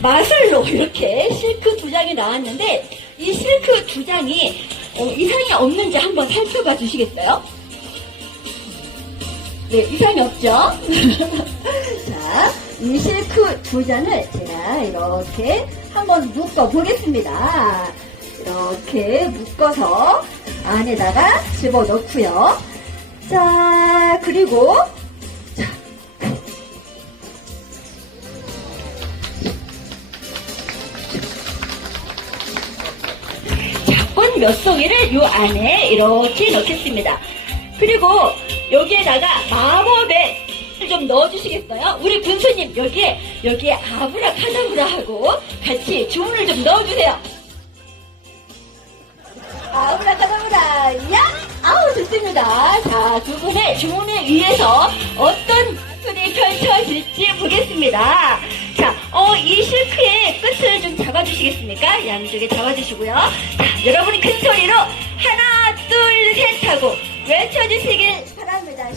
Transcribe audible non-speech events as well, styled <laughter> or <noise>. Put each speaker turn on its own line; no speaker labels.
마술로 이렇게 실크 두 장이 나왔는데 이 실크 두 장이 어, 이상이 없는지 한번 살펴봐 주시겠어요? 네, 이상이 없죠? <laughs> 자, 이 실크 두 장을 제가 이렇게 한번 묶어 보겠습니다. 이렇게 묶어서 안에다가 집어 넣고요. 자, 그리고 꽃몇 송이를 요 안에 이렇게 넣겠습니다. 그리고 여기에다가 마법의 좀 넣어주시겠어요? 우리 군수님 여기에 여기에 아브라 카다브라 하고 같이 주문을 좀 넣어주세요. 아브라 카다브라 야 아우 좋습니다. 자 두 분의 주문을 위해서 어떤 술이 펼쳐질지 보겠습니다. 자, 어, 이 실크의 끝을 좀 잡아주시겠습니까? 양쪽에 잡아주시고요. 자, 여러분이 큰 소리로 하나, 둘, 셋 하고 외쳐주시길 바랍니다.